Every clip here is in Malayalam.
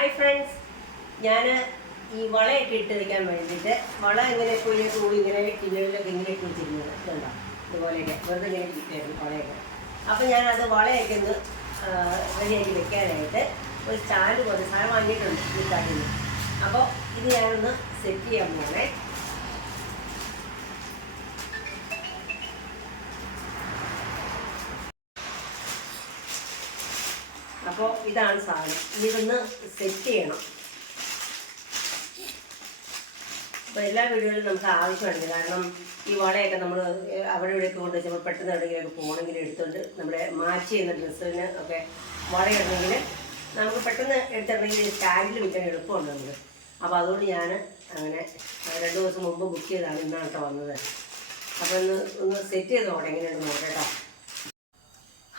ഹായ് ഫ്രണ്ട്സ്, ഞാൻ ഈ വളയൊക്കെ ഇട്ട് വയ്ക്കാൻ വേണ്ടിയിട്ട് വള ഇങ്ങനെ കൂടി ഇങ്ങനെ കിലോയിലൊക്കെ ഇങ്ങനെ ഇട്ട് വെച്ചിരുന്നത് ഇതുണ്ടോ, ഇതുപോലെയൊക്കെ വെറുതെ ഇങ്ങനെ കിട്ടിയായിരുന്നു വളയൊക്കെ. അപ്പോൾ ഞാനത് വളയൊക്കെ ഒന്ന് റെഡിയാക്കി വെക്കാനായിട്ട് ഒരു സ്റ്റാൻഡ് പോലെ സാധനം വാങ്ങിയിട്ടുണ്ട് ഈ കാട്ടിൽ. അപ്പോൾ ഇത് ഞാനൊന്ന് സെറ്റ് ചെയ്യാൻ പോകണേ. അപ്പോൾ ഇതാണ് സാധനം, ഇതൊന്ന് സെറ്റ് ചെയ്യണം. അപ്പോൾ എല്ലാ വീടുകളിലും നമുക്ക് ആവശ്യമുണ്ട്. കാരണം ഈ വളയൊക്കെ നമ്മൾ അവിടെ ഇവിടെയൊക്കെ കൊണ്ട് വെച്ചാൽ പെട്ടെന്ന് എവിടെയെങ്കിലൊക്കെ പോകണമെങ്കിൽ എടുത്തുകൊണ്ട് നമ്മുടെ മാച്ച് ചെയ്യുന്ന ഡ്രസ്സിന് ഒക്കെ വളയിടണമെങ്കിൽ നമുക്ക് പെട്ടെന്ന് എടുത്തിടണമെങ്കിൽ സ്റ്റാൻഡിൽ വെക്കാൻ എളുപ്പമുണ്ട് നമുക്ക്. അപ്പോൾ അതുകൊണ്ട് ഞാൻ അങ്ങനെ 2 ദിവസം മുമ്പ് ബുക്ക് ചെയ്താണ്, ഇന്നാണ് കേട്ടോ വന്നത്. അപ്പോൾ ഒന്ന് സെറ്റ് ചെയ്ത് നോക്കാം, എങ്ങനെയുണ്ട് നോക്കാം കേട്ടോ.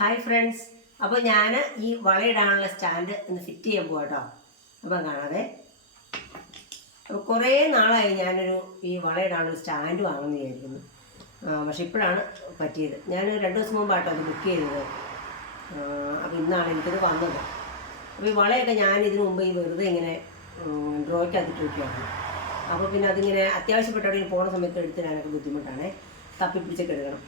ഹായ് ഫ്രണ്ട്സ്, അപ്പോൾ ഞാൻ ഈ വളയിടാനുള്ള സ്റ്റാൻഡ് ഒന്ന് ഫിറ്റ് ചെയ്യാൻ പോകാം കേട്ടോ. അപ്പം കാണാതെ. അപ്പോൾ കുറേ നാളായി ഞാനൊരു ഈ വളയിടാനുള്ള സ്റ്റാൻഡ് വാങ്ങുമെന്ന് വിചാരിക്കുന്നു. പക്ഷെ ഇപ്പോഴാണ് പറ്റിയത്. ഞാൻ 2 ദിവസം മുമ്പാട്ടോ അത് ബുക്ക് ചെയ്തത്. അപ്പോൾ ഇന്നാണ് എനിക്കത് വന്നത്. അപ്പോൾ ഈ വളയൊക്കെ ഞാൻ ഇതിനു മുമ്പ് ഈ വെറുതെ ഇങ്ങനെ ഡ്രോയ്ക്കകത്തിട്ട് വയ്ക്കുകയാണ്. അപ്പോൾ പിന്നെ അതിങ്ങനെ അത്യാവശ്യപ്പെട്ടവിടെ പോകുന്ന സമയത്ത് എടുത്തിടാനൊക്കെ ബുദ്ധിമുട്ടാണ്, തപ്പിപ്പിടിച്ചൊക്കെ എടുക്കണം.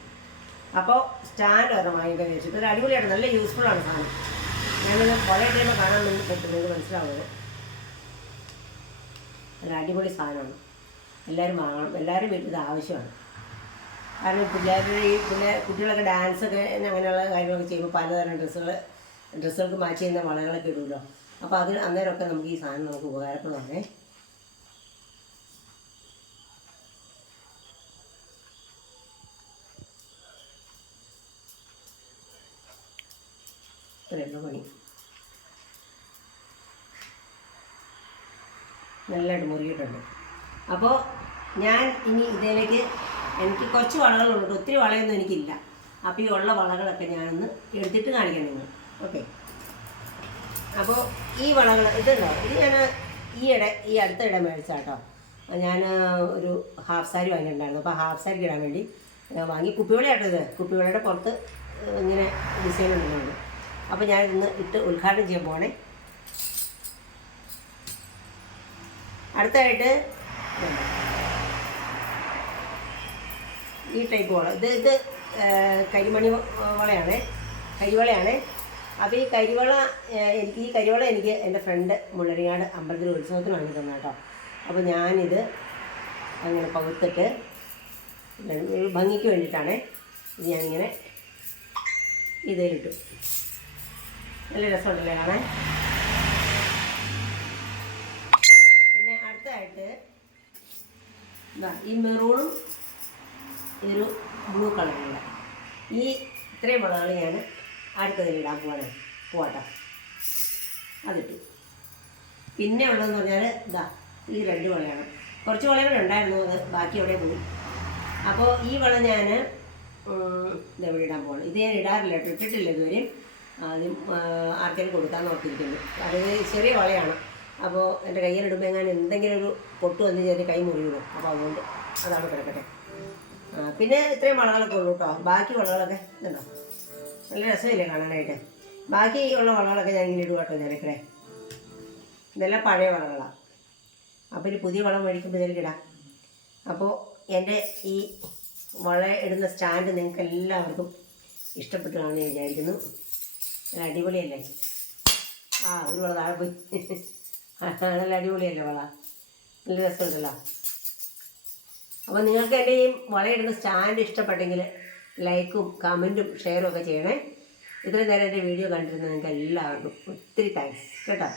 അപ്പോൾ സ്റ്റാൻഡ് ഒരെണ്ണം വാങ്ങിക്കാൻ വെച്ചിട്ട് ഒരു അടിപൊളിയാണ്, നല്ല യൂസ്ഫുള്ളാണ് സാധനം. ഞാനത് കുറേ ടൈം കാണാൻ വേണ്ടി പറ്റും, നിങ്ങൾക്ക് മനസ്സിലാവുന്നത്. നല്ല അടിപൊളി സാധനമാണ്, എല്ലാവരും വാങ്ങണം. എല്ലാവരും വീട്ടിൽ ഇത് ആവശ്യമാണ്. കാരണം കുട്ടികളൊക്കെ ഡാൻസൊക്കെ അങ്ങനെയുള്ള കാര്യങ്ങളൊക്കെ ചെയ്യുമ്പോൾ പലതരം ഡ്രസ്സുകൾക്ക് മാച്ച് ചെയ്യുന്ന വളകളൊക്കെ ഇടുമല്ലോ. അപ്പോൾ അത് അന്നേരമൊക്കെ നമുക്ക് ഈ സാധനം നമുക്ക് ഉപകാരപ്പെടുവാണേ. പണി നല്ലതായിട്ട് മുറുകിയിട്ടുണ്ട്. അപ്പോൾ ഞാൻ ഇനി ഇതിലേക്ക് എനിക്ക് കുറച്ച് വളകളുണ്ട്, ഒത്തിരി വളയൊന്നും എനിക്കില്ല. അപ്പോൾ ഈ ഉള്ള വളകളൊക്കെ ഞാനൊന്ന് എടുത്തിട്ട് കാണിക്കാം നിങ്ങൾ. ഓക്കെ, അപ്പോൾ ഈ വളകൾ ഇതുണ്ടോ, ഇത് ഞാൻ ഈ അടുത്തിടെ മേടിച്ചാട്ടോ. ഞാൻ ഒരു ഹാഫ് സാരി വാങ്ങിയിട്ടുണ്ടായിരുന്നു. അപ്പോൾ ഹാഫ് സാരിക്ക് ഇടാൻ വേണ്ടി വാങ്ങി. കുപ്പിവളയാട്ടോ ഇത്, കുപ്പിവളയുടെ പുറത്ത് ഇങ്ങനെ ഡിസൈൻ ഉണ്ടെന്നുണ്ട്. അപ്പോൾ ഞാനിന്ന് ഇട്ട് ഉദ്ഘാടനം ചെയ്യാൻ പോകണേ. അടുത്തായിട്ട് ഈ ടൈപ്പ് വള, ഇത് കരിമണി വളയാണ്, കരിവളയാണ്. അപ്പോൾ ഈ കരിവള എനിക്ക് എൻ്റെ ഫ്രണ്ട് മുള്ളരിങ്ങാട് അമ്പലത്തിൽ ഉത്സവത്തിന് വാങ്ങി തന്നെ കേട്ടോ. അപ്പോൾ ഞാനിത് അങ്ങനെ പകുത്തിട്ട് ഭംഗിക്ക് വേണ്ടിയിട്ടാണ് ഇത് ഞാനിങ്ങനെ ഇതിലിട്ടു. നല്ല രസമുണ്ടല്ലേ കാണാൻ. പിന്നെ അടുത്തതായിട്ട് ഈ മെറൂണും ഒരു ബ്ലൂ കളറുള്ള ഈ ഇത്രയും വളകൾ ഞാൻ അടുത്തതിലിടാൻ പോവാട്ടോ. അതിട്ടു. പിന്നെ ഉള്ളതെന്ന് പറഞ്ഞാൽ ഈ 2 വളയാണ്. കുറച്ച് വളകളുണ്ടായിരുന്നു, അത് ബാക്കി അവിടെ പോയി. അപ്പോൾ ഈ വള ഞാൻ ഇതെവിടെ ഇടാൻ പോകണം. ഇത് ഞാൻ ഇടാറില്ല, ഇട്ടിട്ടില്ല ഇതുവരെയും. ആദ്യം ആർക്കെങ്കിലും കൊടുക്കാമെന്ന് ഓർത്തിരിക്കുന്നു. അത് ചെറിയ വളയാണ്. അപ്പോൾ എൻ്റെ കയ്യിലിടുമ്പോൾ എങ്ങനെ എന്തെങ്കിലും ഒരു പൊട്ട് വന്ന് ചെറിയ കൈ മുറിയുള്ളൂ. അപ്പോൾ അതുകൊണ്ട് അതാണ് കിടക്കട്ടെ. പിന്നെ ഇത്രയും വളകളൊക്കെ ഉള്ളൂ കേട്ടോ. ബാക്കി വളകളൊക്കെ ഇതുണ്ടോ, നല്ല രസമില്ലേ കാണാനായിട്ട്. ബാക്കി ഉള്ള വളകളൊക്കെ ഞാൻ ഇങ്ങനെ ഇടുക കേട്ടോ. ഞാനൊക്കെ ഇതെല്ലാം പഴയ വളകളാണ്. അപ്പോൾ ഇനി പുതിയ വളം മേടിക്കുമ്പോൾ ഇതിലേക്കിടാം. അപ്പോൾ എൻ്റെ ഈ വള ഇടുന്ന സ്റ്റാൻഡ് നിങ്ങൾക്ക് എല്ലാവർക്കും ഇഷ്ടപ്പെട്ടു കാണുമെന്ന് വിചാരിക്കുന്നു. നല്ല അടിപൊളിയല്ലേ? ഒരു വള താഴെ പോയി. നല്ല അടിപൊളിയല്ലേ വള, നല്ല രസമുണ്ടല്ലോ. അപ്പോൾ നിങ്ങൾക്ക് എൻ്റെ ഈ വളയിടുന്ന സ്റ്റാൻഡ് ഇഷ്ടപ്പെട്ടെങ്കിൽ ലൈക്കും കമൻറ്റും ഷെയറും ഒക്കെ ചെയ്യണേ. ഇത്രയും നേരം എൻ്റെ വീഡിയോ കണ്ടിരുന്ന നിങ്ങൾക്ക് എല്ലാവർക്കും ഒത്തിരി താങ്ക്സ് കേട്ടോ.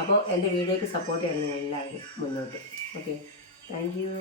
അപ്പോൾ എൻ്റെ വീഡിയോയ്ക്ക് സപ്പോർട്ട് ചെയ്യണം നിങ്ങൾ എല്ലാവരും മുന്നോട്ട്. Okay, thank you.